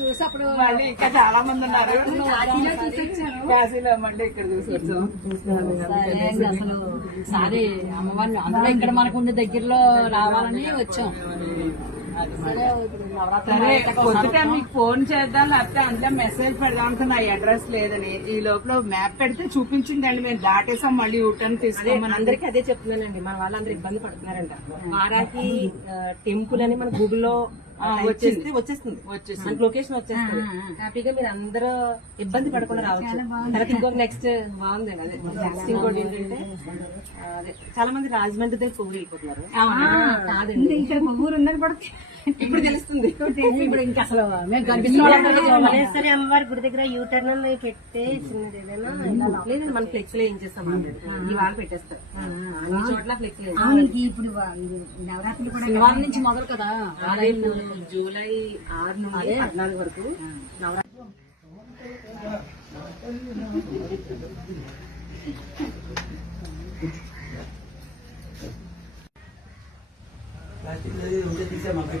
చూసి అప్పుడు మళ్ళీ ఇంకా చాలా మంది ఉన్నారు. కాశీలో మళ్ళీ ఇక్కడ చూసి వచ్చాం. అసలు సారీ అమ్మవారిని అందులో ఇక్కడ మనకు ఉండే దగ్గరలో రావాలని వచ్చాం. సరే పొద్దుట మీకు ఫోన్ చేద్దాం లేకపోతే అందులో మెసేజ్ పెడదాం అనుకున్నా అడ్రస్ లేదని. ఈ లోపల మ్యాప్ పెడితే చూపించిందండి మేము దాటేసాం మళ్ళీ యూటర్న్ తీసుకోమని. అందరికి అదే చెప్తున్నానండి మన వాళ్ళందరూ ఇబ్బంది పడుతున్నారంట. వారాకి టెంపుల్ అని మన గూగుల్లో వచ్చేస్తే వచ్చేస్తుంది. మనకి లొకేషన్ వచ్చేస్తుంది. హ్యాపీగా మీరు అందరూ ఇబ్బంది పడకుండా రావచ్చు. తర్వాత ఇంకోటి నెక్స్ట్ బాగుంది అదే. నెక్స్ట్ ఇంకోటి ఏంటంటే చాలా మంది రాజమండ్రి దగ్గర పువ్వు వెళ్ళిపోతున్నారు కాదండి. ఇక్కడ ఊరు ఉన్నది కూడా ఇప్పుడు తెలుస్తుంది. ఇప్పుడు ఇంకా అసలు మేము కనిపిస్తున్న అమ్మవారి గుడి దగ్గర యూటర్న్ అని పెట్టే చిన్నది ఏదైనా ఇలా లేదు మన ఫ్లెక్స్లో ఏం చేస్తాం ఇవాళ పెట్టేస్తారు. అన్ని చోట్ల ఫ్లెక్స్ ఇప్పుడు నవరాత్రులు కూడా నుంచి మొదలు కదా. జూలై ఆరు నుండి పద్నాలుగు వరకు నవరాత్రి ప్లాస్టిక్ ఉంటే తీసే మాకు